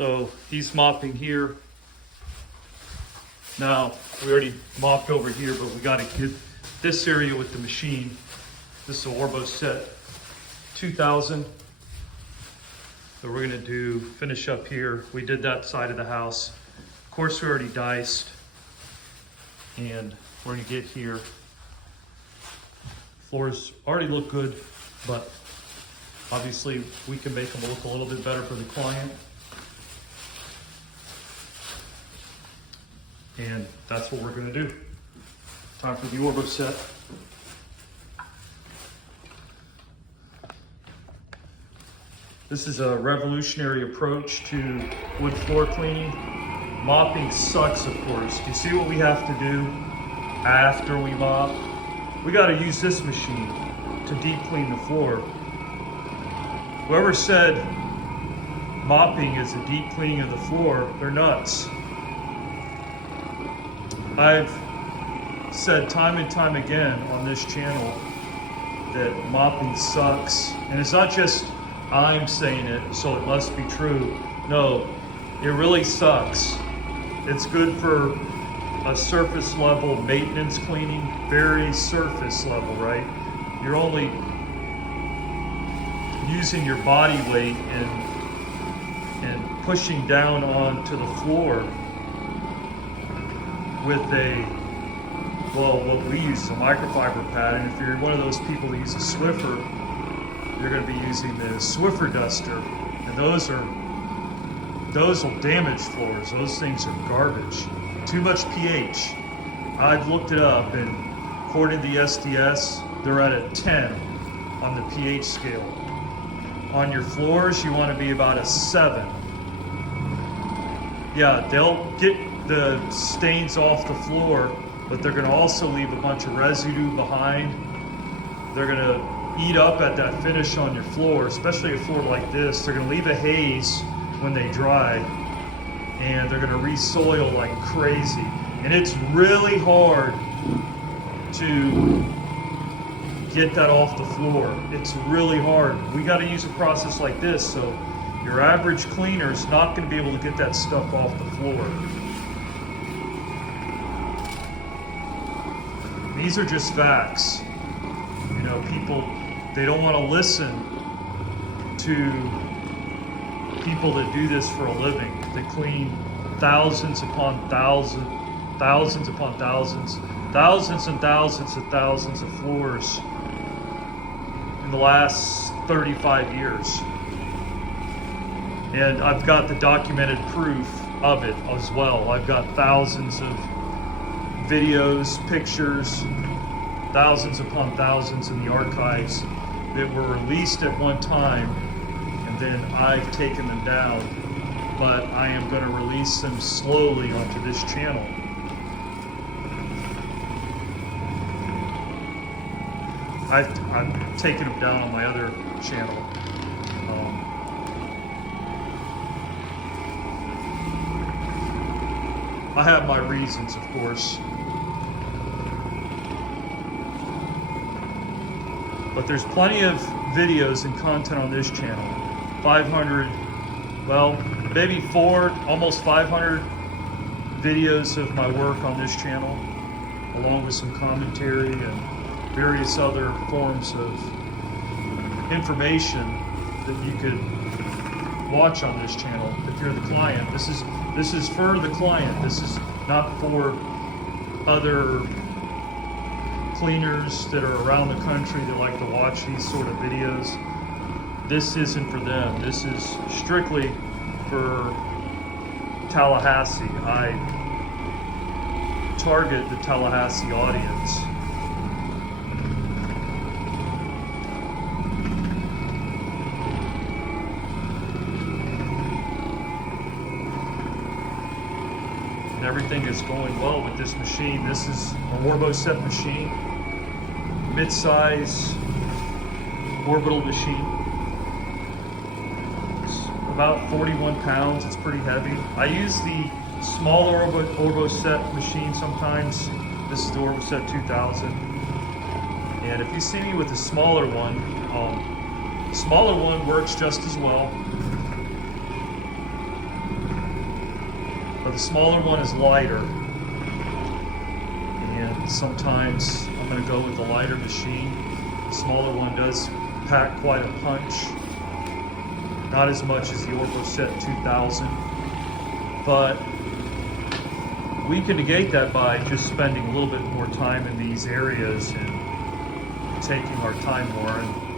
So he's mopping here. Now, we already mopped over here, but we gotta get this area with the machine. This is a OrboSETT 2000. So we're gonna finish up here. We did that side of the house. Of course, we already diced. And we're gonna get here. Floors already look good, but obviously we can make them look a little bit better for the client. And that's what we're gonna do. Time for the OrboSETT. This is a revolutionary approach to wood floor cleaning. Mopping sucks, of course. Do you see what we have to do after we mop? We gotta use this machine to deep clean the floor. Whoever said mopping is a deep cleaning of the floor, they're nuts. I've said time and time again on this channel that mopping sucks. And it's not just I'm saying it, so it must be true. No, it really sucks. It's good for a surface level maintenance cleaning, very surface level, right? You're only using your body weight and pushing down onto the floor with what we use is a microfiber pad. And if you're one of those people that use a Swiffer, you're going to be using the Swiffer duster, and those will damage floors. Those things are garbage. Too much pH. I've looked it up, and according to the SDS, they're at a 10 on the pH scale. On your floors, you want to be about a 7. Yeah, they'll get the stains off the floor, but they're going to also leave a bunch of residue behind. They're going to eat up at that finish on your floor, especially a floor like this. They're going to leave a haze when they dry, and they're going to re-soil like crazy. And it's really hard to get that off the floor. It's really hard. We got to use a process like this, so your average cleaner is not going to be able to get that stuff off the floor. These are just facts. You know, people, they don't want to listen to people that do this for a living. They clean thousands upon thousands, thousands upon thousands, thousands and thousands and thousands of floors in the last 35 years. And I've got the documented proof of it as well. I've got thousands of videos, pictures, thousands upon thousands in the archives that were released at one time, and then I've taken them down. But I am going to release them slowly onto this channel. I've taken them down on my other channel. I have my reasons, of course. But there's plenty of videos and content on this channel. 500, well, maybe almost 500 videos of my work on this channel, along with some commentary and various other forms of information that you could watch on this channel if you're the client. This is for the client. This is not for other cleaners that are around the country that like to watch these sort of videos. This isn't for them. This is strictly for Tallahassee. I target the Tallahassee audience. And everything is going well with this machine. This is a OrboSETT machine, mid-size orbital machine. It's about 41 pounds. It's pretty heavy. I use the smaller OrboSETT machine sometimes. This is the OrboSETT 2000. And if you see me with the smaller one works just as well. The smaller one is lighter, and sometimes I'm going to go with the lighter machine. The smaller one does pack quite a punch, not as much as the OrboSETT 2000, but we can negate that by just spending a little bit more time in these areas and taking our time more. And